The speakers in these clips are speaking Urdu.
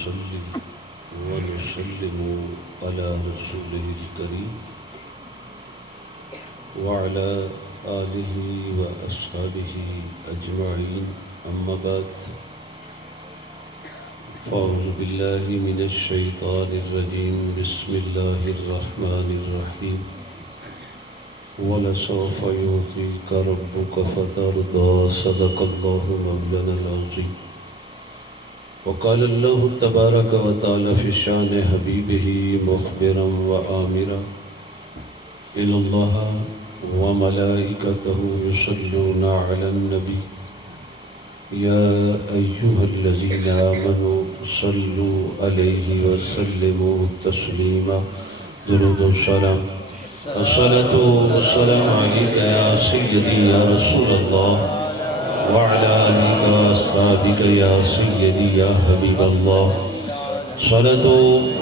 نصلي ونسلم على رسوله الكريم وعلى آله وأصحابه أجمعين أما بعد فأعوذ بالله من الشيطان الرجيم بسم الله الرحمن الرحيم وَلَسَوْفَ يُعْطِيكَ رَبُّكَ فَتَرْضَى صدق الله مولانا العظيم وقال الله تبارك وتعالى في شان حبيبه مخبرا وآمرا إن الله وملائكته يصلون على النبي يا أيها الذين آمنوا صلوا عليه وسلموا تسليما درود السلام الصلاة والسلام عليك يا سيدي يا رسول الله وعلى آلك وأصحابك يا سيدي يا حبيب الله الصلاة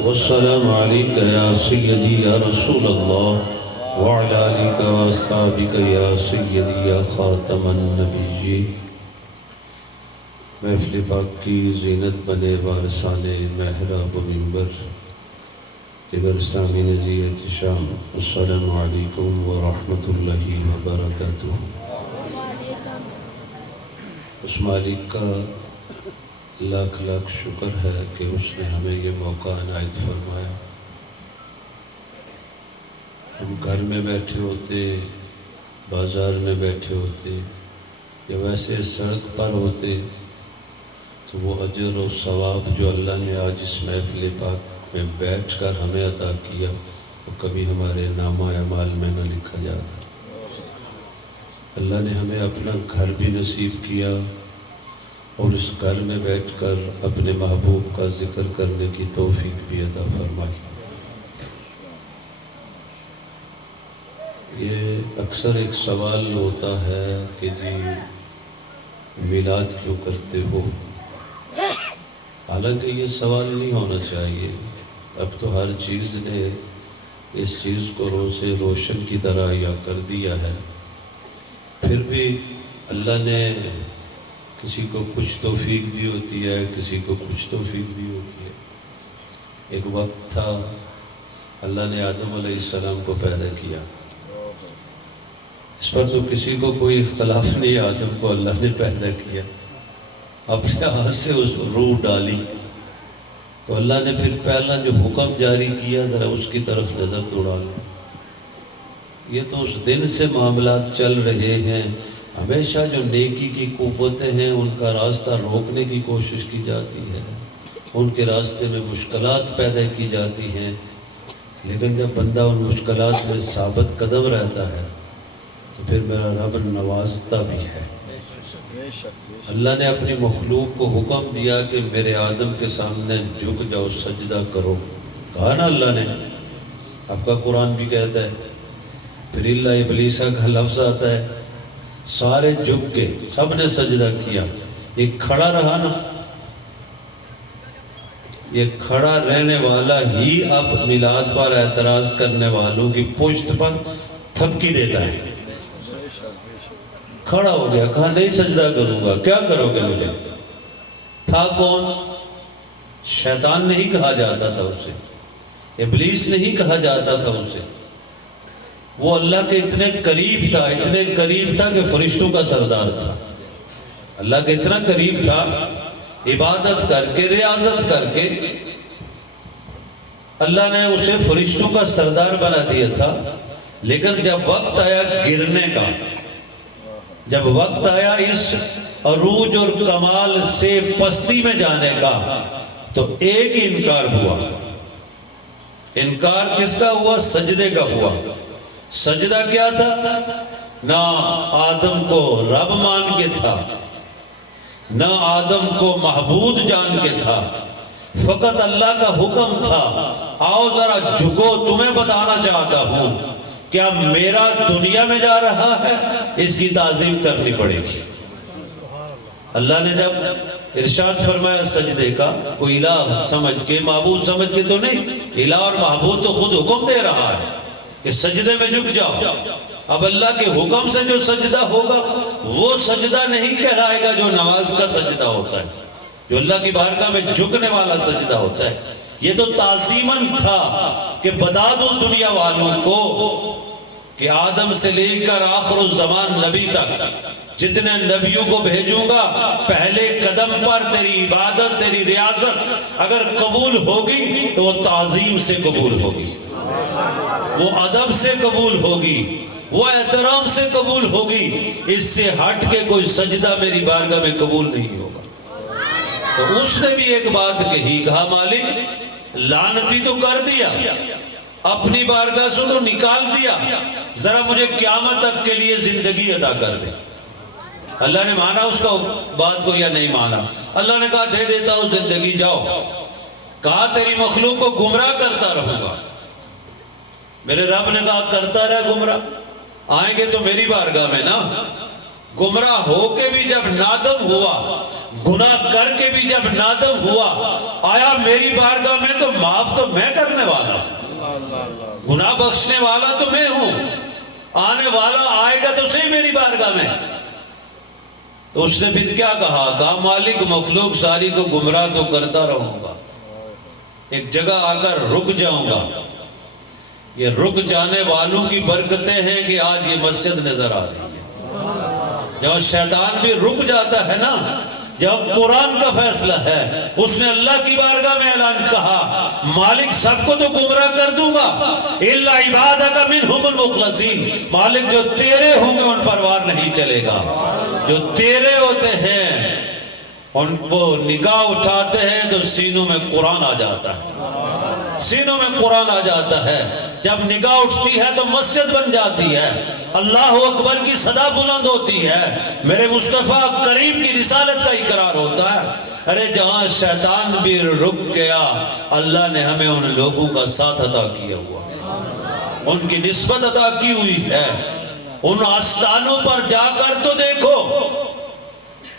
والسلام عليك يا سيدي يا رسول الله وعلى آلك وأصحابك يا سيدي يا خاتم النبيين محفل پاک کی زینت بنے وارثان محراب و منبر دیگر سامعین جی احتشام السلام علیکم ورحمۃ اللہ وبرکاتہ۔ اس مالک کا لاکھ لاکھ شکر ہے کہ اس نے ہمیں یہ موقع عنایت فرمایا۔ ہم گھر میں بیٹھے ہوتے، بازار میں بیٹھے ہوتے یا ویسے سڑک پر ہوتے تو وہ اجر و ثواب جو اللہ نے آج اس محفل پاک میں بیٹھ کر ہمیں عطا کیا وہ کبھی ہمارے نامہ اعمال میں نہ لکھا جاتا۔ اللہ نے ہمیں اپنا گھر بھی نصیب کیا اور اس گھر میں بیٹھ کر اپنے محبوب کا ذکر کرنے کی توفیق بھی عطا فرمائی۔ یہ اکثر ایک سوال ہوتا ہے کہ جی میلاد کیوں کرتے ہو؟ حالانکہ یہ سوال نہیں ہونا چاہیے۔ اب تو ہر چیز نے اس چیز کو روز روشن کی طرح یا کر دیا ہے، پھر بھی اللہ نے کسی کو کچھ توفیق دی ہوتی ہے، کسی کو کچھ توفیق دی ہوتی ہے۔ ایک وقت تھا اللہ نے آدم علیہ السلام کو پیدا کیا، اس پر تو کسی کو کوئی اختلاف نہیں، آدم کو اللہ نے پیدا کیا، اپنے ہاتھ سے اس روح ڈالی، تو اللہ نے پھر پہلا جو حکم جاری کیا ذرا اس کی طرف نظر دوڑا لو۔ یہ تو اس دن سے معاملات چل رہے ہیں، ہمیشہ جو نیکی کی قوتیں ہیں ان کا راستہ روکنے کی کوشش کی جاتی ہے، ان کے راستے میں مشکلات پیدا کی جاتی ہیں، لیکن جب بندہ ان مشکلات میں ثابت قدم رہتا ہے تو پھر میرا رب نوازتا بھی ہے۔ اللہ نے اپنی مخلوق کو حکم دیا کہ میرے آدم کے سامنے جھک جاؤ، سجدہ کرو، کہا نا اللہ نے۔ آپ کا قرآن بھی کہتا ہے، پھر اللہ ابلیسہ کا لفظ آتا ہے، سارے جھک کے سب نے سجدہ کیا، ایک کھڑا رہا نا، یہ کھڑا رہنے والا ہی اب میلاد پر اعتراض کرنے والوں کی پشت پر تھپکی دیتا ہے۔ کھڑا ہو گیا، کہا نہیں سجدہ کروں گا، کیا کرو گے مجھے؟ تھا کون؟ شیطان نہیں کہا جاتا تھا اسے، ابلیس نہیں کہا جاتا تھا اسے، وہ اللہ کے اتنے قریب تھا، اتنے قریب تھا کہ فرشتوں کا سردار تھا۔ اللہ کے اتنا قریب تھا، عبادت کر کے، ریاضت کر کے اللہ نے اسے فرشتوں کا سردار بنا دیا تھا۔ لیکن جب وقت آیا گرنے کا، جب وقت آیا اس عروج اور کمال سے پستی میں جانے کا، تو ایک ہی انکار ہوا۔ انکار کس کا ہوا؟ سجدے کا ہوا۔ سجدہ کیا تھا؟ نہ آدم کو رب مان کے تھا، نہ آدم کو معبود جان کے تھا، فقط اللہ کا حکم تھا، آؤ ذرا جھکو، تمہیں بتانا چاہتا ہوں کیا میرا دنیا میں جا رہا ہے، اس کی تعظیم کرنی پڑے گی۔ اللہ نے جب ارشاد فرمایا سجدے کا، کوئی الہ سمجھ کے، معبود سمجھ کے تو نہیں، الہ اور معبود تو خود حکم دے رہا ہے کہ سجدے میں جھک جاؤ۔ اب اللہ کے حکم سے جو سجدہ ہوگا وہ سجدہ نہیں کہلائے گا جو نماز کا سجدہ ہوتا ہے۔ جو اللہ کی بارگاہ میں جھکنے والا سجدہ ہوتا ہے. یہ تو تعظیماً تھا کہ بتا دو دنیا والوں کو کہ آدم سے لے کر آخر الزمان نبی تک جتنے نبیوں کو بھیجوں گا، پہلے قدم پر تیری عبادت، تیری ریاضت اگر قبول ہوگی تو وہ تعظیم سے قبول ہوگی، وہ ادب سے قبول ہوگی، وہ احترام سے قبول ہوگی. اس سے ہٹ کے کوئی سجدہ میری بارگاہ میں قبول نہیں ہوگا. تو اس نے بھی ایک بات کہی، کہا مالک لعنتی تو کر دیا، اپنی بارگاہ سے تو نکال دیا، ذرا مجھے قیامت تک کے لیے زندگی عطا کر دے. اللہ نے مانا اس کا بات کو یا نہیں مانا؟ اللہ نے کہا دے دیتا ہوں زندگی، جاؤ. کہا تیری مخلوق کو گمراہ کرتا رہوں گا. میرے رب نے کہا کرتا رہ گمراہ، آئیں گے تو میری بارگاہ میں نا. گمراہ ہو کے بھی جب نادم ہوا، گناہ کر کے بھی جب نادم ہوا، آیا میری بارگاہ میں تو معاف تو میں کرنے والا ہوں، گناہ بخشنے والا تو میں ہوں، آنے والا آئے گا تو صحیح میری بارگاہ میں. تو اس نے پھر کیا کہا؟ کہا مالک مخلوق ساری کو گمراہ تو کرتا رہوں گا، ایک جگہ آ کر رک جاؤں گا. یہ رک جانے والوں کی برکتیں ہیں کہ آج یہ مسجد نظر آ رہی ہے. جب شیطان بھی رک جاتا ہے نا، جب قرآن کا فیصلہ ہے، اس نے اللہ کی بارگاہ میں اعلان کہا مالک سب کو تو گمراہ کر دوں گا الا عبادک منہم المخلصین. مالک جو تیرے ہوں گے ان پر وار نہیں چلے گا. جو تیرے ہوتے ہیں ان کو نگاہ اٹھاتے ہیں تو سینوں میں قرآن آ جاتا ہے، سینوں میں قرآن آ جاتا ہے. جب نگاہ اٹھتی ہے تو مسجد بن جاتی ہے، اللہ اکبر کی صدا بلند ہوتی ہے، میرے مصطفیٰ کریم کی رسالت کا اقرار ہوتا ہے. ارے جہاں شیطان بھی رک گیا، اللہ نے ہمیں ان لوگوں کا ساتھ عطا کیا ہوا، ان کی نسبت عطا کی ہوئی ہے. ان آستانوں پر جا کر تو دیکھو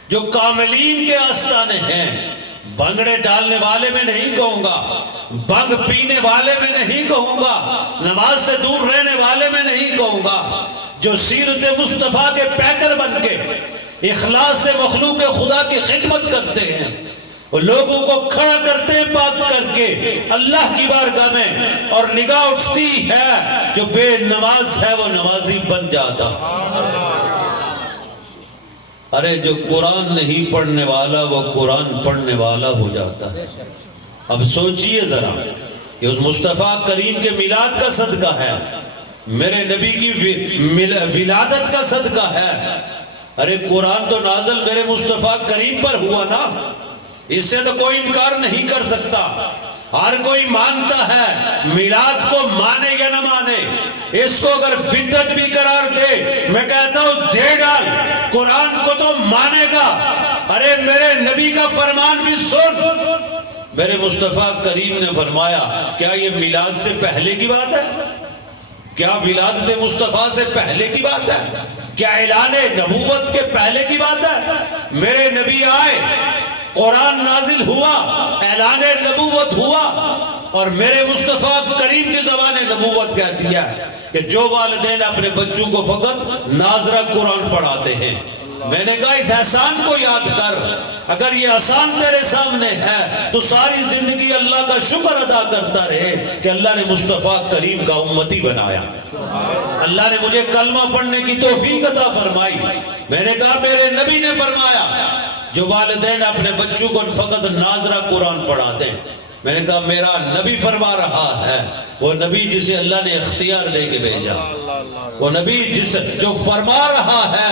جو کاملین کے آستانے ہیں. بھنگڑے ڈالنے والے میں نہیں کہوں گا، بھنگ پینے والے میں نہیں کہوں گا، نماز سے دور رہنے والے میں نہیں کہوں گا. جو سیرت مصطفیٰ کے پیکر بن کے اخلاص سے مخلوق خدا کی خدمت کرتے ہیں، وہ لوگوں کو کھڑا کرتے ہیں پاک کر کے اللہ کی بارگاہ میں، اور نگاہ اٹھتی ہے جو بے نماز ہے وہ نمازی بن جاتا. ارے جو قرآن نہیں پڑھنے والا وہ قرآن پڑھنے والا ہو جاتا ہے. اب سوچئے ذرا، یہ اس مصطفیٰ کریم کے میلاد کا صدقہ ہے، میرے نبی کی ولادت کا صدقہ ہے. ارے قرآن تو نازل میرے مصطفیٰ کریم پر ہوا نا، اس سے تو کوئی انکار نہیں کر سکتا. ہر کوئی مانتا ہے، میلاد کو مانے یا نہ مانے، اس کو اگر بدعت بھی قرار دے، میں کہتا ہوں دے ڈال، قرآن کو تو مانے گا. ارے میرے نبی کا فرمان بھی سن. میرے مصطفیٰ کریم نے فرمایا کیا یہ میلاد سے پہلے کی بات ہے؟ کیا ولادت مصطفیٰ سے پہلے کی بات ہے؟ کیا اعلان نبوت کے پہلے کی بات ہے؟ میرے نبی آئے، قرآن نازل ہوا، اعلان نبوت ہوا، اور میرے مصطفیٰ کریم کی زبان نبوت کہتی ہے کہ جو والدین اپنے بچوں کو فقط ناظرہ قرآن پڑھاتے ہیں. میں نے کہا اس احسان کو یاد کر، اگر یہ احسان تیرے سامنے ہے تو ساری زندگی اللہ کا شکر ادا کرتا رہے کہ اللہ نے مصطفیٰ کریم کا امتی بنایا، اللہ نے مجھے کلمہ پڑھنے کی توفیق عطا فرمائی. میں نے کہا میرے نبی نے فرمایا جو والدین اپنے بچوں کو فقط ناظرہ قرآن پڑھا دیں. میں نے کہا میرا نبی فرما رہا ہے، وہ نبی جسے اللہ نے اختیار دے کے بھیجا، وہ نبی جو فرما رہا ہے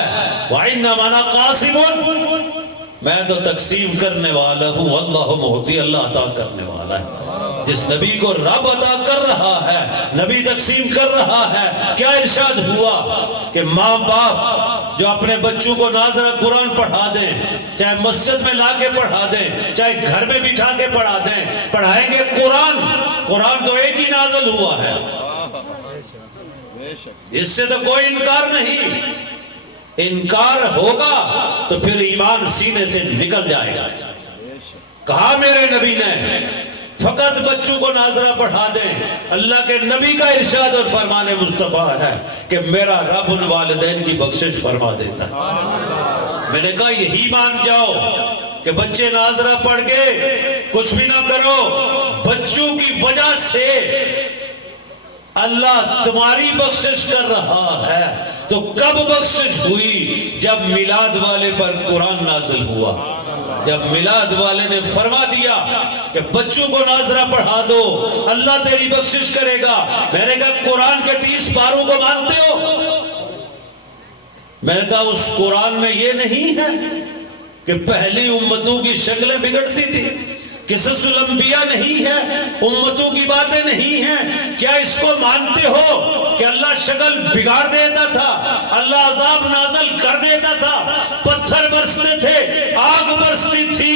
وَإِنَّمَا أَنَا قَاسِمٌ، میں تو تقسیم کرنے والا ہوں، اللہ معطی، اللہ عطا کرنے والا ہے. جس نبی کو رب عطا کر رہا ہے، نبی تقسیم کر رہا ہے. کیا ارشاد ہوا کہ ماں باپ جو اپنے بچوں کو ناظرہ قرآن پڑھا دیں، چاہے مسجد میں لا کے پڑھا دیں، چاہے گھر میں بٹھا کے پڑھا دیں، پڑھائیں گے قرآن. قرآن تو ایک ہی نازل ہوا ہے، اس سے تو کوئی انکار نہیں. انکار ہوگا تو پھر ایمان سینے سے نکل جائے گا. کہا میرے نبی نے فقط بچوں کو ناظرہ پڑھا دیں. اللہ کے نبی کا ارشاد اور فرمان مصطفیٰ ہے کہ میرا رب ان والدین کی بخشش فرما دیتا ہے. میں نے کہا یہی مان جاؤ کہ بچے ناظرہ پڑھ کے کچھ بھی نہ کرو، بچوں کی وجہ سے اللہ تمہاری بخشش کر رہا ہے۔ تو کب بخشش ہوئی؟ جب میلاد والے پر قرآن نازل ہوا، جب میلاد والے نے فرما دیا کہ بچوں کو ناظرہ پڑھا دو، اللہ تیری بخشش کرے گا۔ میں نے کہا قرآن کے 30 پاروں کو مانتے ہو؟ میں نے کہا اس قرآن میں یہ نہیں ہے کہ پہلی امتوں کی شکلیں بگڑتی تھی، قصص الانبیاء نہیں ہے، امتوں کی باتیں نہیں ہیں؟ کیا اس کو مانتے ہو کہ اللہ شکل بگاڑ دیتا تھا، اللہ عذاب نازل کر دیتا تھا، پتھر برستے تھے، آگ برستی تھی؟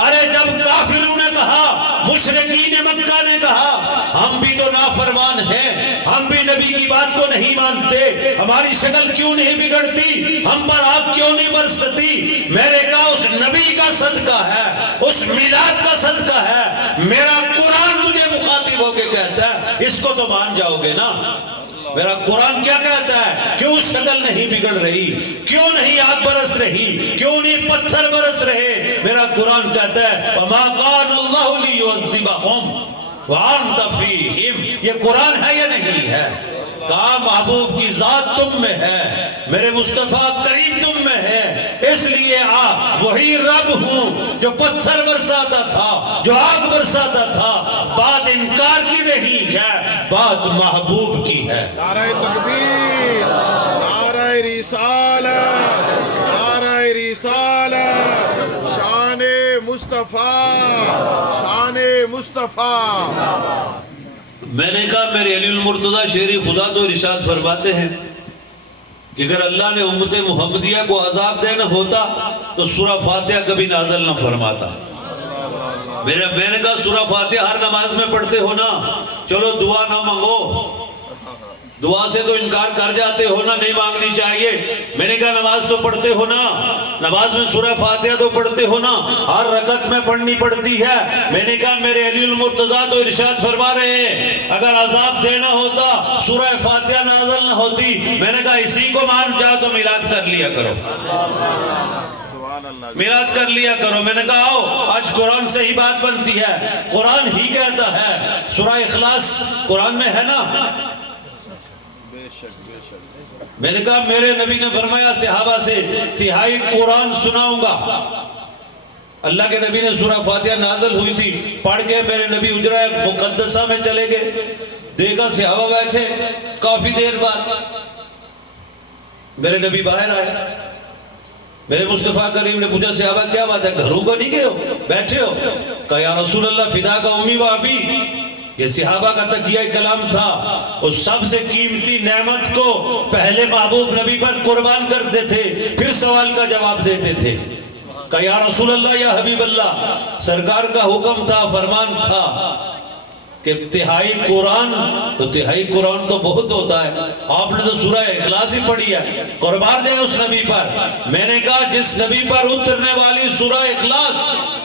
ارے جب کافروں نے کہا، مشرکین مکہ نے کہا ہم بھی تو نافرمان ہیں، ہم بھی نبی کی بات کو نہیں مانتے، ہماری شکل کیوں نہیں بگڑتی، ہم پر آگ کیوں نہیں برستی؟ میں نے کہا اس نبی کا صدقہ ہے، اس میلاد کا صدقہ ہے، میرا قرآن تجھے مخاطب ہو کے کہتا ہے اس کو تو مان جاؤ گے نا؟ میرا قرآن کیا کہتا ہے؟ کیوں شکل نہیں بگڑ رہی؟ کیوں نہیں آگ برس رہی؟ کیوں نہیں پتھر برس رہے؟ میرا قرآن کہتا ہے وَمَا قَانَ اللَّهُ لِيُعَذِّبَهُمْ وَأَنْتَ فِيهِمْ۔ یہ قرآن ہے یا نہیں ہے؟ کہا محبوب کی ذات تم میں ہے، میرے مصطفیٰ کریم تم میں ہے، اس لیے وہی رب ہوں جو پتھر برساتا تھا، جو آگ برساتا تھا۔ بات انکار کی نہیں ہے، بات محبوب کی ہے۔ نعرہ تکبیر، نعرہ رسالت، نعرہ رسالت، شان مصطفیٰ، شان مصطفیٰ۔ میں نے کہا میرے علی المرتضی شیر خدا تو ارشاد فرماتے ہیں کہ اگر اللہ نے امت محمدیہ کو عذاب دینا ہوتا تو سورہ فاتحہ کبھی نازل نہ فرماتا۔ میں نے کہا سورہ فاتحہ ہر نماز میں پڑھتے ہو نا، چلو دعا نہ مانگو، دعا سے تو انکار کر جاتے ہو نا، نہیں مانگنی چاہیے۔ میں نے کہا نماز تو پڑھتے ہو نا، نماز میں سورہ فاتحہ تو پڑھتے ہو نا، ہر رکعت میں پڑھنی پڑتی ہے۔ میں نے کہا میرے علی المرتضی تو ارشاد فرما رہے ہیں اگر عذاب دینا ہوتا سورہ فاتحہ نازل نہ ہوتی۔ میں نے کہا اسی کو مان جاؤ تو میلاد کر لیا کرو، میلاد کر لیا کرو۔ میں نے کہا آؤ آج قرآن سے ہی بات بنتی ہے، قرآن ہی کہتا ہے، سورہ اخلاص قرآن میں ہے نا۔ میں نے کہا میرے نبی نے فرمایا صحابہ سے تہائی قرآن سناؤں گا۔ اللہ کے نبی نے سورہ فاتحہ نازل ہوئی تھی، پڑھ کے میرے نبی حجرہ مقدسہ میں چلے گئے، دیکھا صحابہ بیٹھے، کافی دیر بعد میرے نبی باہر آئے، میرے مصطفیٰ کریم نے پوچھا صحابہ کیا بات ہے، گھروں کو نہیں گئے ہو، بیٹھے ہو؟ کہا یا رسول اللہ فدا کا امی و ابی۔ یہ صحابہ کا تقیہ کلام تھا، اس سب سے قیمتی نعمت کو پہلے محبوب نبی پر قربان کرتے تھے، پھر سوال کا جواب دیتے تھے۔ کہا یا رسول اللہ یا حبیب اللہ، سرکار کا حکم تھا، فرمان تھا کہ تہائی قرآن، تو تہائی قرآن تو بہت ہوتا ہے، آپ نے تو سورہ اخلاص ہی پڑھی ہے، قربان دے اس نبی پر۔ میں نے کہا جس نبی پر اترنے والی سورہ اخلاص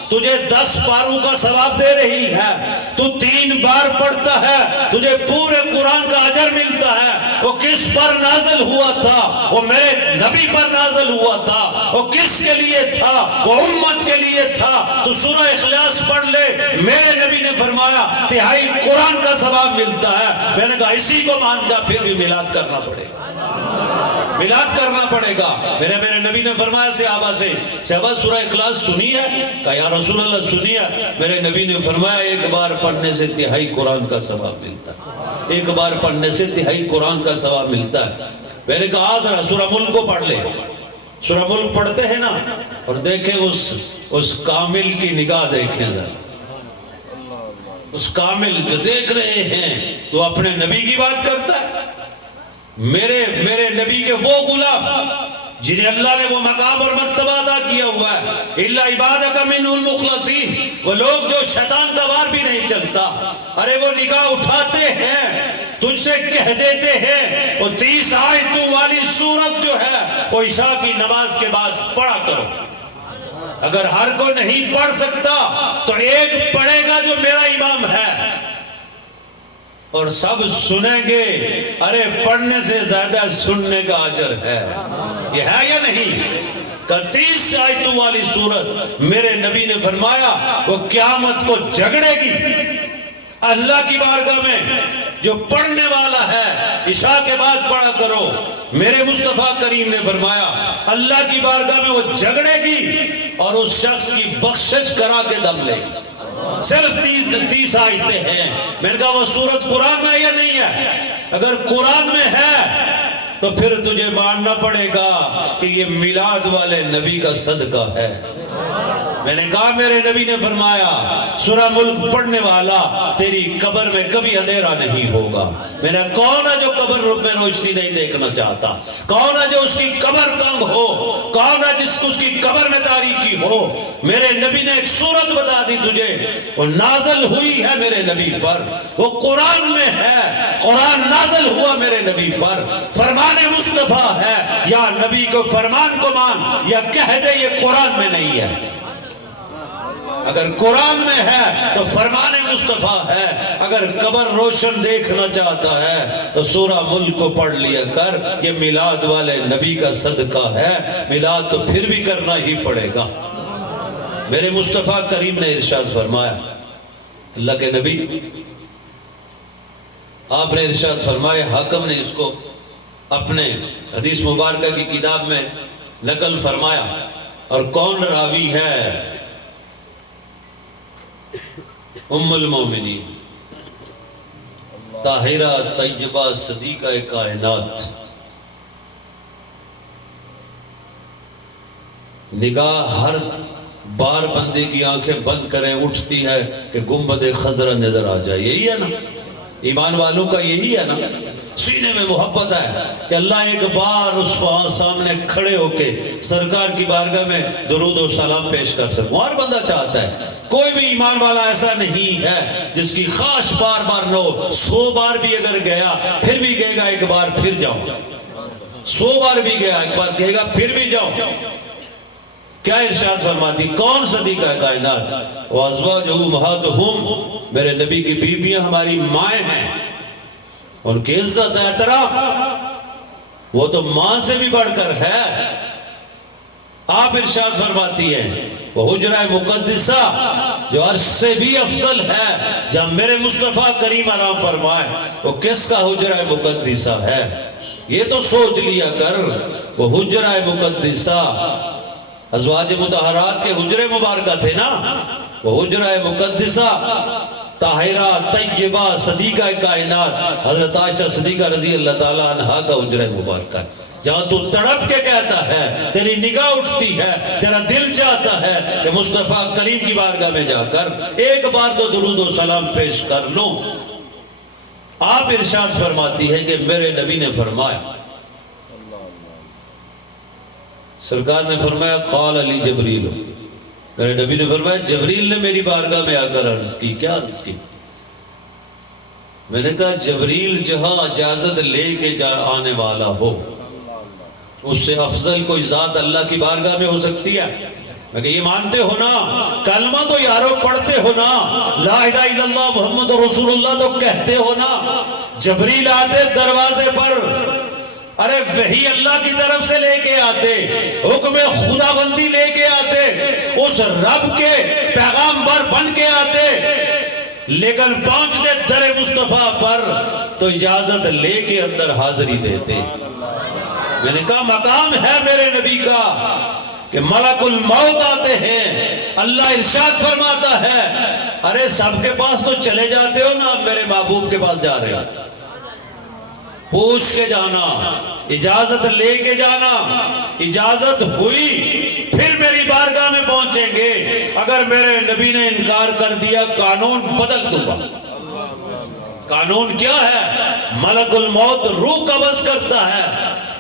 تجھے 10 پاروں کا ثواب دے رہی ہے، تو 3 بار پڑھتا ہے، تجھے پورے قرآن کا اجر ملتا ہے۔ وہ کس پر نازل ہوا تھا؟ وہ میرے نبی پر نازل ہوا تھا۔ وہ کس کے لیے تھا؟ وہ امت کے لیے تھا۔ تو سورہ اخلاص پڑھ لے، میرے نبی نے فرمایا تہائی قرآن کا ثواب ملتا ہے۔ میں نے کہا اسی کو مان جا، پھر بھی میلاد کرنا پڑے گا، میلاد کرنا پڑے گا۔ میرے نبی نے فرمایا صحابہ سے صحابہ سورہ اخلاص سنی ہے؟ کہا یا رسول اللہ سنی ہے۔ میرے نبی نے فرمایا ایک بار پڑھنے سے تہائی قرآن کا ثواب ملتا ہے، ایک بار پڑھنے سے تہائی قرآن کا ثواب ملتا ہے۔ میں نے کہا ذرا سورہ ملک کو پڑھ لے، سورہ ملک پڑھتے ہیں نا، اور دیکھیں اس کامل کی نگاہ دیکھیں ذرا، اس کامل جو دیکھ رہے ہیں تو اپنے نبی کی بات کرتا ہے۔ میرے نبی کے وہ غلام جنہیں اللہ نے وہ مقام اور مرتبہ عطا کیا ہوا ہے، الا عبادک منہ المخلصین، وہ لوگ جو شیطان کا وار بھی نہیں چلتا، ارے وہ نگاہ اٹھاتے ہیں، تجھ سے کہہ دیتے ہیں وہ 30 آیتوں والی سورت جو ہے وہ عشاء کی نماز کے بعد پڑھا کرو۔ اگر ہر کو نہیں پڑھ سکتا تو ایک پڑھے گا جو میرا امام ہے، اور سب سنیں گے۔ ارے پڑھنے سے زیادہ سننے کا اجر ہے، یہ ہے یا نہیں؟ کہ 30 آیتوں والی سورت میرے نبی نے فرمایا وہ قیامت کو جھگڑے گی اللہ کی بارگاہ میں. جو پڑھنے والا ہے عشاء کے بعد پڑھا کرو. میرے مصطفیٰ کریم نے فرمایا اللہ کی بارگاہ میں وہ جھگڑے گی اور اس شخص کی بخشش کرا کے دم لے گی. صرف 30 آیتیں ہیں. میں نے کہا وہ سورت قرآن میں یا نہیں ہے؟ اگر قرآن میں ہے تو پھر تجھے ماننا پڑے گا کہ یہ میلاد والے نبی کا صدقہ ہے. میں نے کہا میرے نبی نے فرمایا سورہ ملک پڑھنے والا تیری قبر میں کبھی اندھیرا نہیں ہوگا. میں نے کون ہے جو قبر میں روشنی نہیں دیکھنا چاہتا؟ کون ہے جو اس کی قبر تنگ ہو؟ کون ہے جس کو اس کی قبر میں تاریکی ہو؟ میرے نبی نے ایک سورت بتا دی تجھے، وہ نازل ہوئی ہے میرے نبی پر، وہ قرآن میں ہے. قرآن نازل ہوا میرے نبی پر، فرمان مصطفیٰ ہے. یا نبی کو فرمان کو مان یا کہہ دے یہ قرآن میں نہیں ہے. اگر قرآن میں ہے تو فرمان مصطفیٰ ہے. اگر قبر روشن دیکھنا چاہتا ہے تو سورہ ملک کو پڑھ لیا کر. یہ میلاد والے نبی کا صدقہ ہے. میلاد تو پھر بھی کرنا ہی پڑے گا. میرے مصطفیٰ کریم نے ارشاد فرمایا، اللہ کے نبی آپ نے ارشاد فرمایا، حاکم نے اس کو اپنے حدیث مبارکہ کی کتاب میں نقل فرمایا. اور کون راوی ہے؟ ام المومنین طاہرہ طیبہ صدیقہ کائنات. نگاہ ہر بار بندے کی آنکھیں بند کریں اٹھتی ہے کہ گنبد خضرا نظر آ جائے. یہی ہے نا ایمان والوں کا، یہی ہے نا. سینے میں محبت ہے کہ اللہ ایک بار اس وہاں سامنے کھڑے ہو کے سرکار کی بارگاہ میں درود و سلام پیش کر سکوں. ہر بندہ چاہتا ہے. کوئی بھی ایمان والا ایسا نہیں ہے جس کی خواہش بار بار نہ ہو. 100 بار بھی اگر گیا پھر بھی کہے گا ایک بار پھر جاؤں. 100 بار بھی گیا ایک بار کہے گا پھر بھی جاؤں. کیا ارشاد فرماتی کون صدیقہ کائنات؟ وَأَزْوَاجُهُ أُمَّهَاتُهُمْ، میرے نبی کی بیویاں ہماری مائیں ہیں. ان کی عزت احترام وہ تو ماں سے بھی بڑھ کر ہے. آپ ارشاد فرماتی ہیں وہ حجرہ مقدسہ جو عرش سے بھی افضل ہے. جب میرے مصطفیٰ کریم آرام فرمائے وہ کس کا حجرہ مقدسہ ہے؟ یہ تو سوچ لیا کر. وہ حجرہ مقدسہ ازواج مطہرات کے حجرے مبارکہ تھے نا. وہ حجرہ مقدسہ طاہرہ طیبہ صدیقہ کائنات حضرت عائشہ صدیقہ رضی اللہ تعالیٰ عنہا کا حجرہ مبارکہ ہے. جہاں تو تڑپ کے کہتا ہے، تیری نگاہ اٹھتی ہے، تیرا دل چاہتا ہے کہ مصطفیٰ کریم کی بارگاہ میں جا کر ایک بار تو درود و سلام پیش کر لوں. آپ ارشاد فرماتی ہے کہ میرے نبی نے فرمایا، سرکار نے فرمایا قال علی جبریل، میرے نبی نے فرمایا جبریل نے میری بارگاہ میں آ کر عرض کی. کیا عرض کی؟ میں نے کہا جبریل جہاں اجازت لے کے آنے والا ہو اس سے افضل کوئی ذات اللہ کی بارگاہ میں ہو سکتی ہے؟ میں کہ یہ مانتے ہو نا، کلمہ تو یارو پڑھتے ہو نا، لا الہ الا اللہ محمد رسول اللہ تو کہتے ہو نا. جبریل آتے دروازے پر، ارے وہی اللہ کی طرف سے لے کے آتے، حکم خدا بندی لے کے آتے، اس رب کے پیغامبر بن کے آتے، لیکن پہنچتے در مصطفیٰ پر تو اجازت لے کے اندر حاضری دیتے. میں نے کہا مقام ہے میرے نبی کا کہ ملک الموت آتے ہیں. اللہ ارشاد فرماتا ہے ارے سب کے پاس تو چلے جاتے ہو نا، میرے محبوب کے پاس جا رہے ہو. پوچھ کے جانا، اجازت لے کے جانا. اجازت ہوئی پھر میری بارگاہ میں پہنچیں گے. اگر میرے نبی نے انکار کر دیا قانون بدل دوں گا. قانون کیا ہے؟ ملک الموت روح قبض کرتا ہے،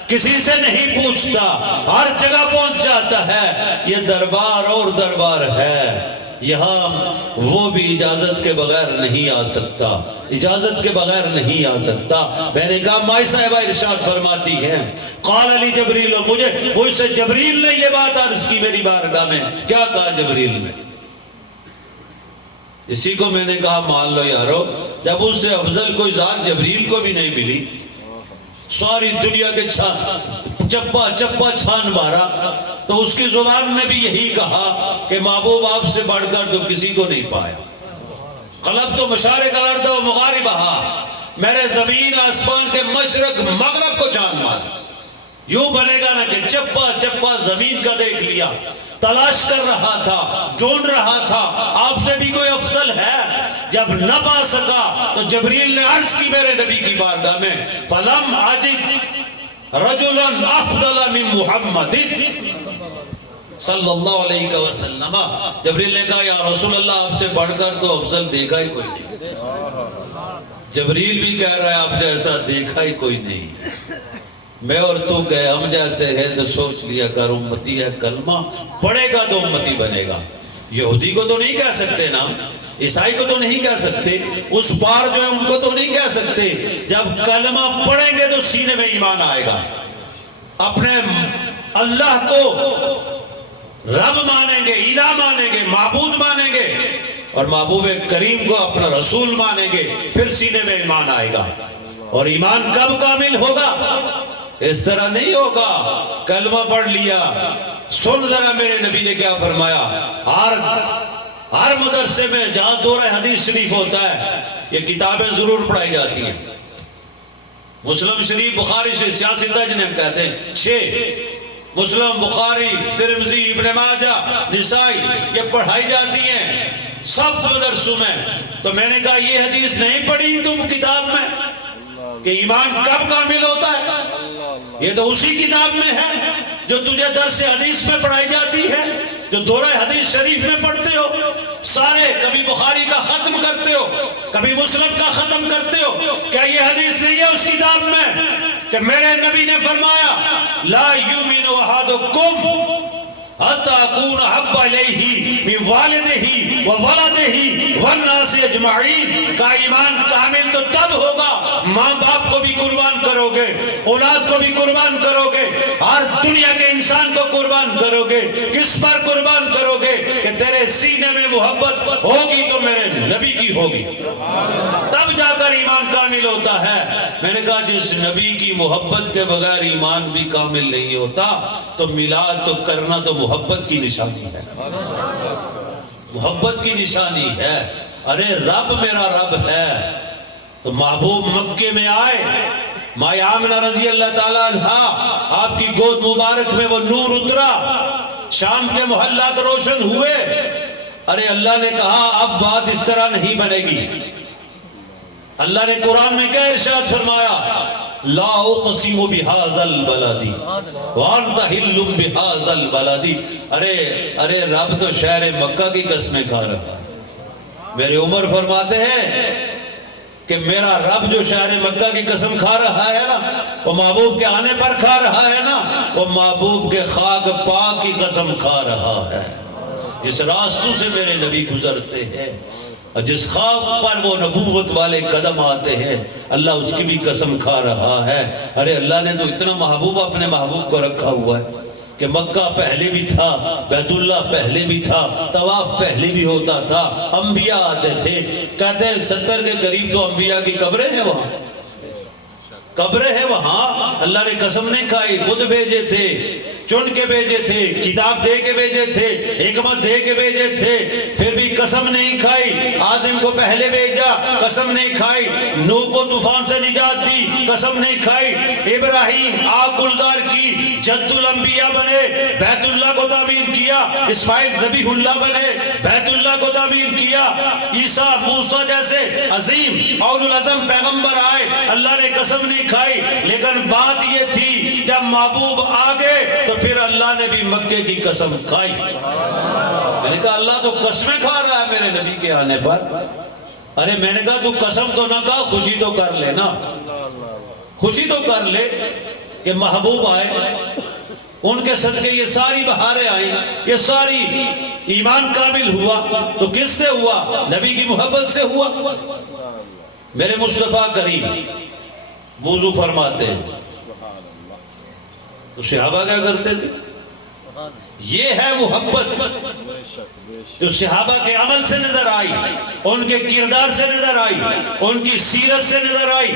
کسی سے نہیں پوچھتا، ہر جگہ پہنچ جاتا ہے. یہ دربار اور دربار ہے، یہاں وہ بھی اجازت کے بغیر نہیں آ سکتا، اجازت کے بغیر نہیں آ سکتا. میں نے کہا مائی صاحبہ ارشاد فرماتی ہیں قال علی جبریل، مجھ سے جبریل نے یہ بات عرض کی میری بارگاہ میں. کیا کہا جبریل نے؟ اسی کو میں نے کہا مان لو یارو، جب اس سے افضل کوئی ذات جبریل کو بھی نہیں ملی، ساری دنیا کے چپا چھان مارا تو اس کی زبان نے بھی یہی کہا کہ محبوب آپ سے بڑھ کر تو کسی کو نہیں پایا. قلب تو مشارق الارض و مغاربہا، میرے زمین آسمان کے مشرق مغرب کو جان مار. یوں بنے گا نا کہ چپا چپا زمین کا دیکھ لیا، تلاش کر رہا تھا، ڈھونڈ رہا تھا آپ سے بھی کوئی افضل ہے. جب نہ پا سکا تو جبریل نے عرض کی میرے نبی کی بارگاہ میں، فلم اجد رجلا افضل من محمد صلی اللہ علیہ وسلم. جبریل نے کہا یا رسول اللہ آپ سے بڑھ کر تو افضل دیکھا ہی کوئی نہیں. جبریل بھی کہہ رہا ہے آپ جیسا دیکھا ہی کوئی نہیں. میں اور تو کہ ہم جیسے ہے تو سوچ لیا کر امتی ہے، کلمہ پڑھے گا تو امتی بنے گا. یہودی کو تو نہیں کہہ سکتے نا، عیسائی کو تو نہیں کہہ سکتے، اس پار جو ہے ان کو تو نہیں کہہ سکتے. جب کلمہ پڑھیں گے تو سینے میں ایمان آئے گا. اپنے اللہ کو رب مانیں گے، الہ مانیں گے، معبود مانیں گے، اور محبوب کریم کو اپنا رسول مانیں گے، پھر سینے میں ایمان آئے گا. اور ایمان کب کامل ہوگا؟ اس طرح نہیں ہوگا کلمہ پڑھ لیا. سن ذرا میرے نبی نے کیا فرمایا. ہر مدرسے میں جہاں دورہ حدیث شریف ہوتا ہے یہ کتابیں ضرور پڑھائی جاتی ہیں. مسلم شریف، بخاری شریف، سیاستہ جنہیں ہم کہتے ہیں، 6 مسلم، بخاری، ترمذی، ابن ماجہ، نسائی، یہ پڑھائی جاتی ہیں سب مدرسوں میں. تو میں نے کہا یہ حدیث نہیں پڑھی تم کتاب میں کہ ایمان کب کامل ہوتا ہے؟ یہ تو اسی کتاب میں ہے جو تجھے درس حدیث میں پڑھائی جاتی ہے، جو دورہ حدیث شریف میں پڑھتے ہو. سارے کبھی بخاری کا ختم کرتے ہو، کبھی مسلم کا ختم کرتے ہو. کیا یہ حدیث نہیں ہے اس کتاب میں کہ میرے نبی نے فرمایا لا یؤمن احدکم حتی اکون احب الیہ من والدہ وولدہ والناس اجمعین. کا ایمان کامل تو تب ہوگا ماں باپ کو بھی قربان کرو گے، اولاد کو بھی قربان کرو گے، ہر دنیا کے انسان کو قربان کرو گے. کس پر قربان کرو گے؟ کہ تیرے سینے میں محبت ہوگی تو میرے نبی کی ہوگی، تب جا کر ایمان کامل ہوتا ہے. میں نے کہا جس نبی کی محبت کے بغیر ایمان بھی کامل نہیں ہوتا تو میلاد تو کرنا تو محبت کی نشانی ہے، محبت کی نشانی ہے. ارے رب میرا رب ہے. تو محبوب مکے میں آئے، ماں آمنہ رضی اللہ تعالیٰ عنہ آپ کی گود مبارک میں وہ نور اترا، شام کے محلات روشن ہوئے. ارے اللہ نے کہا اب بات اس طرح نہیں بنے گی. اللہ نے قرآن میں کیا ارشاد فرمایا؟ لا اقسم بهذا البلد وانت حل بهذا البلد. ارے رب تو شہر مکہ کی قسمیں کھا رہا. میرے عمر فرماتے ہیں کہ میرا رب جو شہر مکہ کی قسم کھا رہا ہے نا، وہ محبوب کے آنے پر کھا رہا ہے نا، وہ محبوب کے خاک پاک کی قسم کھا رہا ہے. جس راستوں سے میرے نبی گزرتے ہیں اور جس خواب پر وہ نبوت والے قدم آتے ہیں، اللہ اس کی بھی قسم کھا رہا ہے. ارے اللہ نے تو اتنا محبوب اپنے محبوب کو رکھا ہوا ہے کہ مکہ پہلے بھی تھا، بیت اللہ پہلے بھی تھا، طواف پہلے بھی ہوتا تھا، انبیاء آتے تھے. کہتے ہیں 70 کے قریب تو انبیاء کی قبریں ہیں وہاں، قبریں ہیں وہاں. اللہ نے قسم نہیں کھائی، خود بھیجے تھے، چن کے بھیجے تھے، کتاب دے کے بھیجے تھے، حکمت دے کے بھیجے تھے، پھر بھی قسم نہیں کھائی. آدم کو پہلے بھیجا، قسم نہیں کھائی. نوح کو طوفان سے نجات دی، قسم نہیں کھائی. ابراہیم آگ گلزار کی، جد الانبیاء بنے، بیت اللہ کو تعمیر کیا. اسماعیل ذبیح اللہ بنے، بیت اللہ کو تعمیر کیا. عیسیٰ موسیٰ جیسے عظیم اولو العزم پیغمبر آئے، اللہ نے قسم نہیں کھائی. لیکن بات یہ تھی جب محبوب آگے تو پھر اللہ نے بھی مکے کی قسم کھائی. میں نے کہا اللہ تو قسمیں کھا رہا ہے میرے نبی کے آنے پر. ارے میں نے کہا تو قسم تو نہ کہا، خوشی تو کر لے نا، خوشی تو کر لے کہ محبوب آئے، ان کے صدقے یہ ساری بہاریں آئیں، یہ ساری ایمان کامل ہوا. تو کس سے ہوا؟ نبی کی محبت سے ہوا. میرے مصطفیٰ کریم وضو فرماتے ہیں تو صحابہ کیا کرتے تھے؟ یہ ہے محبت جو صحابہ کے عمل سے نظر آئی، ان کے کردار سے نظر آئی، ان کی سیرت سے نظر آئی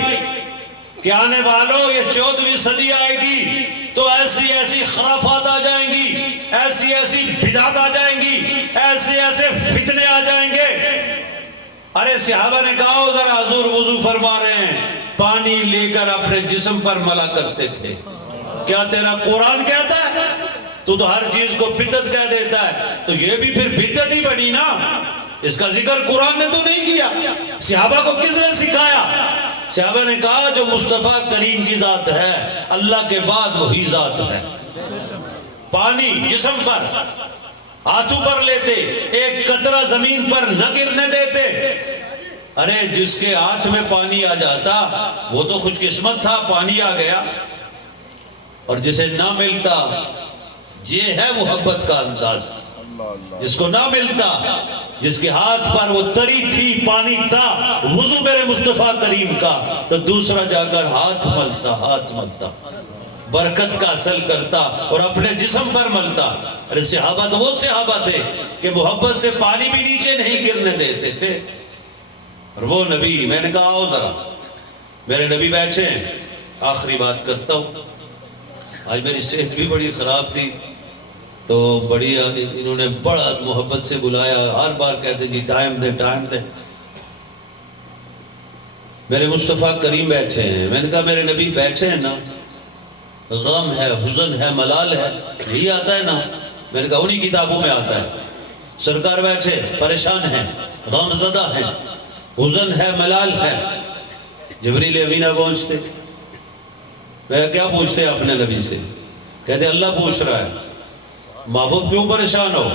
کہ آنے والوں یہ 14ویں صدی آئے گی تو ایسی ایسی خرافات آ جائیں گی، ایسی ایسی بدعات آ جائیں گی، ایسے ایسے فتنے آ جائیں گے۔ ارے صحابہ نے کہا ذرا حضور وضو فرما رہے ہیں، پانی لے کر اپنے جسم پر ملا کرتے تھے۔ کیا تیرا قرآن کہتا ہے؟ تو ہر چیز کو بدعت کہہ دیتا ہے، تو یہ بھی پھر بدعت ہی بنی نا۔ اس کا ذکر قرآن نے تو نہیں کیا، صحابہ کو کس نے سکھایا؟ صحابہ نے کہا جو مصطفیٰ کریم کی ذات ہے اللہ کے بعد وہی ذات ہے۔ پانی جسم پر ہاتھوں پر لیتے، ایک قطرہ زمین پر نہ گرنے دیتے۔ ارے جس کے ہاتھ میں پانی آ جاتا وہ تو خوش قسمت تھا، پانی آ گیا، اور جسے نہ ملتا، یہ ہے محبت کا انداز۔ جس کو نہ ملتا، جس کے ہاتھ پر وہ تری تھی، پانی تھا، وضو میرے مصطفیٰ کریم کا، تو دوسرا جا کر ہاتھ ملتا، برکت کا اصل کرتا اور اپنے جسم پر ملتا۔ ارے صحابہ تو وہ صحابہ تھے کہ محبت سے پانی بھی نیچے نہیں گرنے دیتے تھے۔ اور وہ نبی، میں نے کہا آؤ ذرا، میرے نبی بیٹھے ہیں، آخری بات کرتا ہوں۔ آج میری صحت بھی بڑی خراب تھی، تو بڑی انہوں نے بڑا محبت سے بلایا، ہر بار کہتے جی ٹائم دے ٹائم دے۔ میرے مصطفیٰ کریم بیٹھے ہیں، میں نے کہا میرے نبی بیٹھے ہیں نا، غم ہے، حزن ہے، ملال ہے، یہی آتا ہے نا؟ میں نے کہا انہی کتابوں میں آتا ہے۔ سرکار بیٹھے پریشان ہیں، غم زدہ ہیں، حزن ہے، ملال ہے۔ جبریل امینہ پہنچتے، میرا کیا پوچھتے اپنے نبی سے؟ کہتے اللہ پوچھ رہا ہے محبوب کیوں پریشان ہو،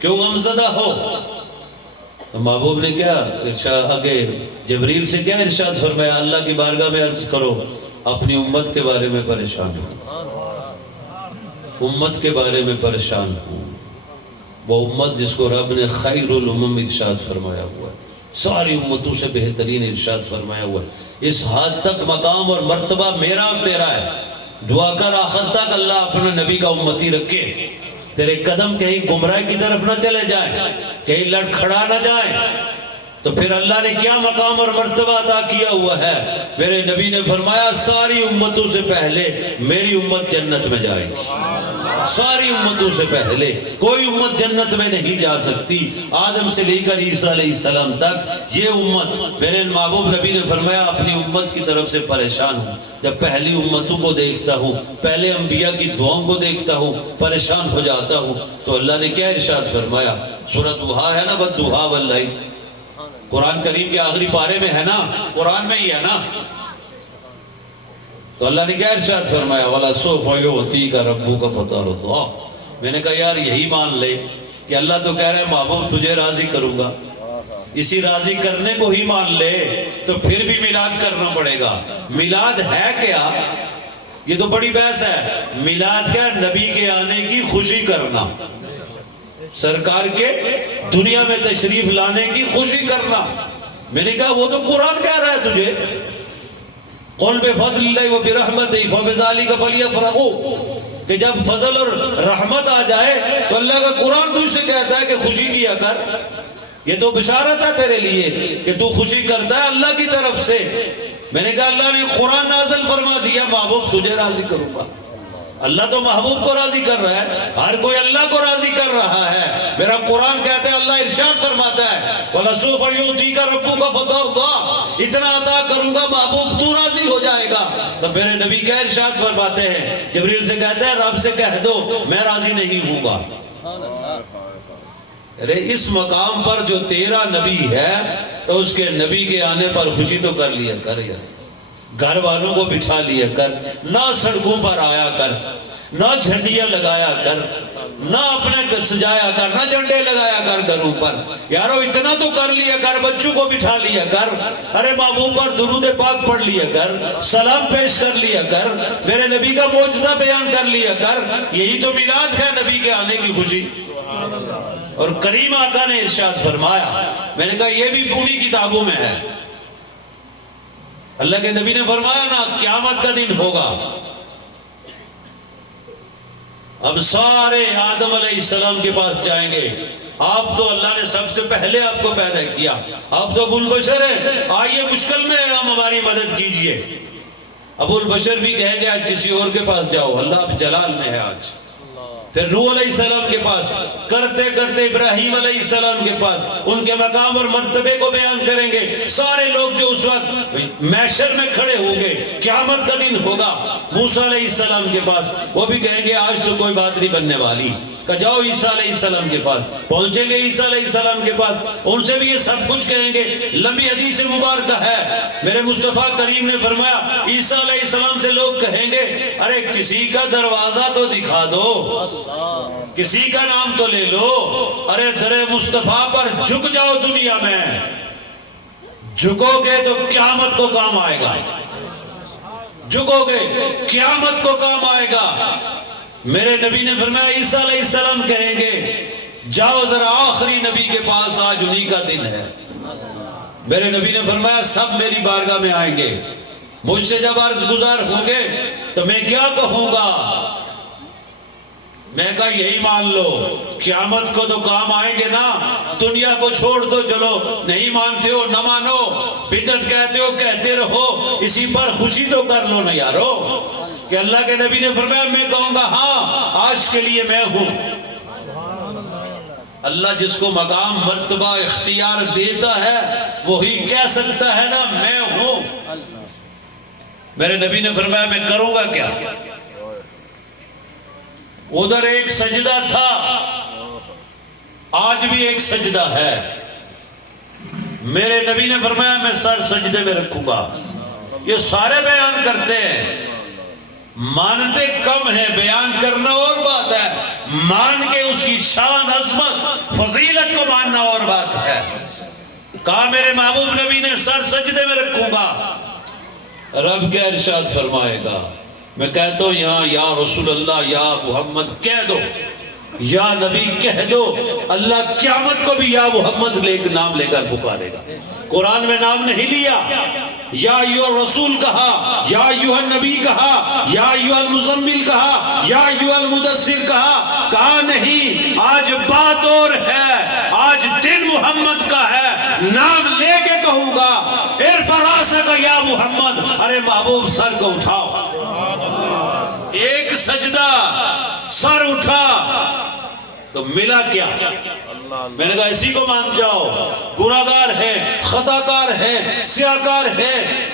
کیوں غمزدہ ہو؟ تو محبوب نے کیا ارشاد، آگے جبریل سے کیا ارشاد فرمایا؟ اللہ کی بارگاہ میں عرض کرو اپنی امت کے بارے میں پریشان ہوں، امت کے بارے میں پریشان ہوں۔ وہ امت جس کو رب نے خیر الامم ارشاد فرمایا ہوا ہے، ساری امتوں سے بہترین ارشاد فرمایا ہوا ہے۔ اس حد تک مقام اور مرتبہ میرا اور تیرا ہے، دعا کر آخر تک اللہ اپنے نبی کا امتی رکھے، تیرے قدم کہیں گمراہ کی طرف نہ چلے جائیں، کہیں لڑکھڑا نہ جائیں۔ تو پھر اللہ نے کیا مقام اور مرتبہ عطا کیا ہوا ہے؟ میرے نبی نے فرمایا ساری امتوں سے پہلے میری امت جنت میں جائے گی، ساری امتوں سے پہلے کوئی امت جنت میں نہیں جا سکتی، آدم سے لے کر عیسیٰ علیہ السلام تک یہ امت۔ میرے محبوب نبی نے فرمایا اپنی امت کی طرف سے پریشان ہوں، جب پہلی امتوں کو دیکھتا ہوں، پہلے انبیاء کی دعاؤں کو دیکھتا ہوں، پریشان ہو جاتا ہوں۔ تو اللہ نے کیا ارشاد فرمایا؟ سورۃ ضحیٰ ہے نا، والضحیٰ واللیل، قرآن کریم کے آخری پارے میں ہے نا، قرآن میں ہی ہے نا۔ تو اللہ نے کیا ارشاد فرمایا؟ وَلَسَوْفَ يُعْطِيكَ رَبُّكَ فَتَرْضَىٰ۔ میں نے کہا یار یہی مان لے کہ اللہ تو کہہ رہا ہے محبوب تجھے راضی کروں گا، اسی راضی کرنے کو ہی مان لے تو پھر بھی میلاد کرنا پڑے گا۔ میلاد ہے کیا؟ یہ تو بڑی بحث ہے۔ میلاد کیا؟ نبی کے آنے کی خوشی کرنا، سرکار کے دنیا میں تشریف لانے کی خوشی کرنا۔ میں نے کہا وہ تو قرآن کہہ رہا ہے تجھے، قُلْ بِفَضْلِ اللَّهِ وَبِرَحْمَتِهِ فَبِذَلِكَ فَلْيَفْرَحُوا، کہ جب فضل اور رحمت آ جائے تو اللہ کا قرآن تجھ سے کہتا ہے کہ خوشی کیا کر۔ یہ تو بشارت ہے تیرے لیے کہ تو خوشی کرتا ہے اللہ کی طرف سے۔ میں نے کہا اللہ نے قرآن نازل فرما دیا محبوب تجھے راضی کروں گا۔ اللہ تو محبوب کو راضی کر رہا ہے، ہر کوئی اللہ کو راضی کر رہا ہے۔ میرا قرآن کہتا ہے، اللہ ارشاد فرماتا ہے وَلَسَوْفَ يُعْطِيكَ رَبُّكَ فَتَرْضَىٰ، اتنا عطا کروں گا محبوب تو راضی ہو جائے گا۔ تو میرے نبی کیا ارشاد فرماتے ہیں؟ جبریل سے کہتا ہے رب سے کہہ دو میں راضی نہیں ہوں گا۔ ارے اس مقام پر جو تیرا نبی ہے تو اس کے نبی کے آنے پر خوشی تو کر لیا کر یار، گھر والوں کو بٹھا لیا کر، نہ سڑکوں پر آیا کر، نہ جھنڈیاں لگایا کر، نہ اپنے سجایا کر، نہ جھنڈے لگایا کر گھروں پر۔ یارو اتنا تو کر لیا کر، بچوں کو بٹھا لیا کر، ارے محبوب پر درود پاک پڑھ لیا کر، سلام پیش کر لیا کر، میرے نبی کا معجزہ بیان کر لیا کر۔ یہی تو میلاد ہے، نبی کے آنے کی خوشی۔ اور کریم آقا نے ارشاد فرمایا، میں نے کہا یہ بھی پوری کتابوں میں ہے۔ اللہ کے نبی نے فرمایا نا قیامت کا دن ہوگا، اب سارے آدم علیہ السلام کے پاس جائیں گے۔ آپ تو اللہ نے سب سے پہلے آپ کو پیدا کیا، آپ تو ابو البشر ہیں، آئیے مشکل میں ہم ہماری مدد کیجئے۔ ابو البشر بھی کہیں گے آج کسی اور کے پاس جاؤ، اللہ اب جلال میں ہے آج۔ پھر نوح علیہ السلام کے پاس، کرتے کرتے ابراہیم علیہ السلام کے پاس، ان کے مقام اور مرتبے کو بیان کریں گے۔ سارے لوگ جو اس وقت محشر میں کھڑے ہوں گے، قیامت کا دن ہوگا، موسیٰ علیہ السلام کے پاس، وہ بھی کہیں گے آج تو کوئی بات نہیں بننے والی، کہ جاؤ عیسیٰ علیہ السلام کے پاس۔ پہنچیں گے عیسیٰ علیہ السلام کے پاس، ان سے بھی یہ سب کچھ کہیں گے۔ لمبی حدیث مبارکہ ہے، میرے مصطفیٰ کریم نے فرمایا عیسیٰ علیہ السلام سے لوگ کہیں گے ارے کسی کا دروازہ تو دکھا دو، کسی کا نام تو لے لو، ارے در مصطفیٰ پر جھک جاؤ، دنیا میں جھکو گے تو قیامت کو کام آئے گا، جھکو گے قیامت کو کام آئے گا۔ میرے نبی نے فرمایا عیسیٰ علیہ السلام کہیں گے جاؤ ذرا آخری نبی کے پاس، آج انہی کا دن ہے۔ میرے نبی نے فرمایا سب میری بارگاہ میں آئیں گے، مجھ سے جب عرض گزار ہوں گے تو میں کیا کہوں گا؟ میں کہا یہی مان لو قیامت کو تو کام آئیں گے نا، دنیا کو چھوڑ دو، چلو نہیں مانتے ہو نہ مانو، بدعت کہتے ہو کہتے رہو، اسی پر خوشی تو کر لو نا یارو۔ کہ اللہ کے نبی نے فرمایا میں کہوں گا ہاں آج کے لیے میں ہوں۔ اللہ جس کو مقام مرتبہ اختیار دیتا ہے وہی کہہ سکتا ہے نا میں ہوں۔ میرے نبی نے فرمایا میں کروں گا کیا؟ ادھر ایک سجدہ تھا، آج بھی ایک سجدہ ہے۔ میرے نبی نے فرمایا میں سر سجدے میں رکھوں گا۔ یہ سارے بیان کرتے ہیں، مانتے کم ہیں، بیان کرنا اور بات ہے، مان کے اس کی شان عظمت فضیلت کو ماننا اور بات ہے۔ کہا میرے محبوب نبی نے سر سجدے میں رکھوں گا۔ رب کیا ارشاد فرمائے گا؟ میں کہتا ہوں یہاں یا رسول اللہ یا محمد کہہ دو، یا نبی کہہ دو، اللہ قیامت کو بھی یا محمد نام لے کر پکارے گا۔ قرآن میں نام نہیں لیا، یا ایھا رسول کہا، یا ایھا نبی کہا، یا ایھا المزمل کہا، یا ایھا المدثر کہا، کہا نہیں، آج بات اور ہے، آج دن محمد کا ہے، نام لے کے کہوں گا ارفع راسک یا محمد، ارے محبوب سر کو اٹھاؤ۔ ایک سجدہ سر اٹھا تو ملا کیا؟ میں نے کہا اسی کو مان جاؤ، گناہگار ہے، خطاکار ہے، سیاہکار ہے،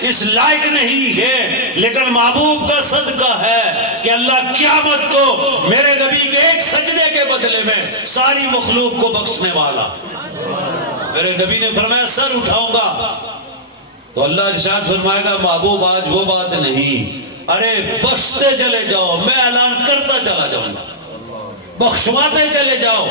اس لائق نہیں ہے، لیکن محبوب کا صدقہ ہے کہ اللہ قیامت کو میرے نبی کے ایک سجدے کے بدلے میں ساری مخلوق کو بخشنے والا۔ میرے نبی نے فرمایا سر اٹھاؤں گا تو اللہ ارشاد فرمائے گا محبوب آج وہ بات نہیں، ارے بخشتے چلے جاؤ، میں اعلان کرتا چلا جاؤں گا، بخشواتے چلے جاؤ،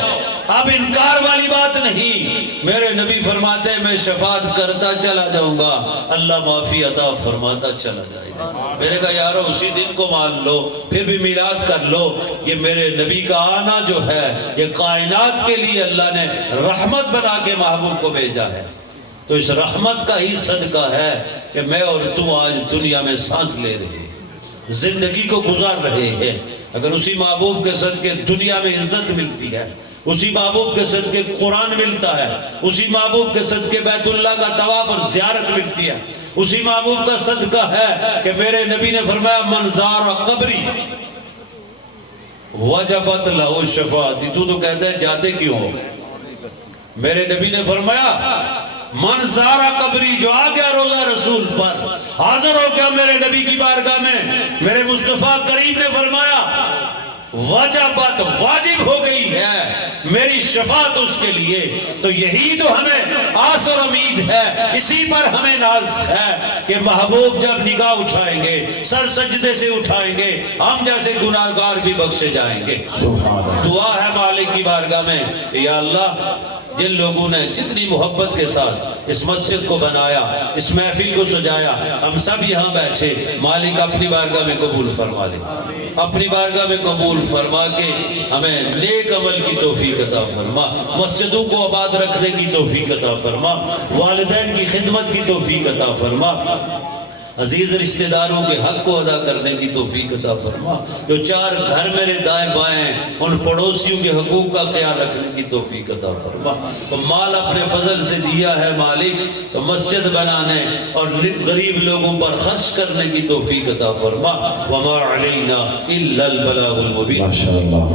اب انکار والی بات نہیں۔ میرے نبی فرماتے ہیں میں شفاعت کرتا چلا جاؤں گا، اللہ معافی عطا فرماتا چلا جائے گا۔ میں نے کہا یارو اسی دن کو مان لو، پھر بھی میلاد کر لو۔ یہ میرے نبی کا آنا جو ہے یہ کائنات کے لیے اللہ نے رحمت بنا کے محبوب کو بھیجا ہے، تو اس رحمت کا ہی صدقہ ہے کہ میں اور تم آج دنیا میں سانس لے رہے ہیں، زندگی کو گزار رہے ہیں۔ اگر اسی محبوب کے صدقے دنیا میں عزت ملتی ہے، اسی محبوب کے صدقے قرآن ملتا ہے، اسی محبوب کے صدقے بیت اللہ کا طواف اور زیارت ملتی ہے، اسی محبوب کا صدقہ ہے کہ میرے نبی نے فرمایا من زار قبری وجبت لہ الشفاعۃ۔ تو کہتا ہے جاتے کیوں ہو؟ میرے نبی نے فرمایا من زارا قبری، جو آ گیا روضہ رسول پر، حاضر ہو گیا میرے نبی کی بارگاہ میں، میرے مصطفیٰ کریم نے فرمایا وجبت، واجب ہو گئی ہے میری شفاعت اس کے لیے۔ تو یہی تو ہمیں آس اور امید ہے، اسی پر ہمیں ناز ہے کہ محبوب جب نگاہ اٹھائیں گے، سر سجدے سے اٹھائیں گے، ہم جیسے گناہگار بھی بخشے جائیں گے۔ دعا ہے مالک کی بارگاہ میں کہ یا اللہ جن لوگوں نے جتنی محبت کے ساتھ اس مسجد کو بنایا، اس محفل کو سجایا، ہم سب یہاں بیٹھے، مالک اپنی بارگاہ میں قبول فرما لے، اپنی بارگاہ میں قبول فرما کے ہمیں نیک عمل کی توفیق عطا فرما، مسجدوں کو آباد رکھنے کی توفیق عطا فرما، والدین کی خدمت کی توفیق عطا فرما، عزیز رشتہ داروں کے حق کو ادا کرنے کی توفیق عطا فرما. جو 4 گھر میرے دائیں بائیں ان پڑوسیوں کے حقوق کا خیال رکھنے کی توفیق عطا فرما. تو مال اپنے فضل سے دیا ہے مالک تو مسجد بنانے اور غریب لوگوں پر خرچ کرنے کی توفیق عطا فرما. وما علینا الا البلاغ المبین.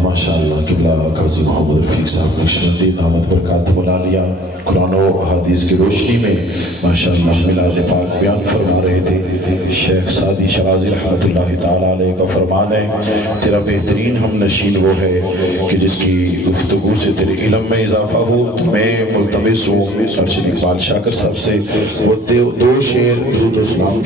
ماشاءاللہ قبلہ قاضی محمد رفیق صاحب نقشبندی دامت برکات ملالیہ قرآن و حدیث کی روشنی میں ماشاءاللہ میلاد پاک بیان فرما رہے تھے. شیخ سعدی شرازی رحمۃ اللہ تعالیٰ علیہ کا فرمان ہے تیرا بہترین ہم نشین وہ ہے کہ جس کی گفتگو سے تیرے علم میں اضافہ ہو. میں ملتمس ہوں ارشد اقبال شاکر صاحب سے وہ 2 شعر درود و سلام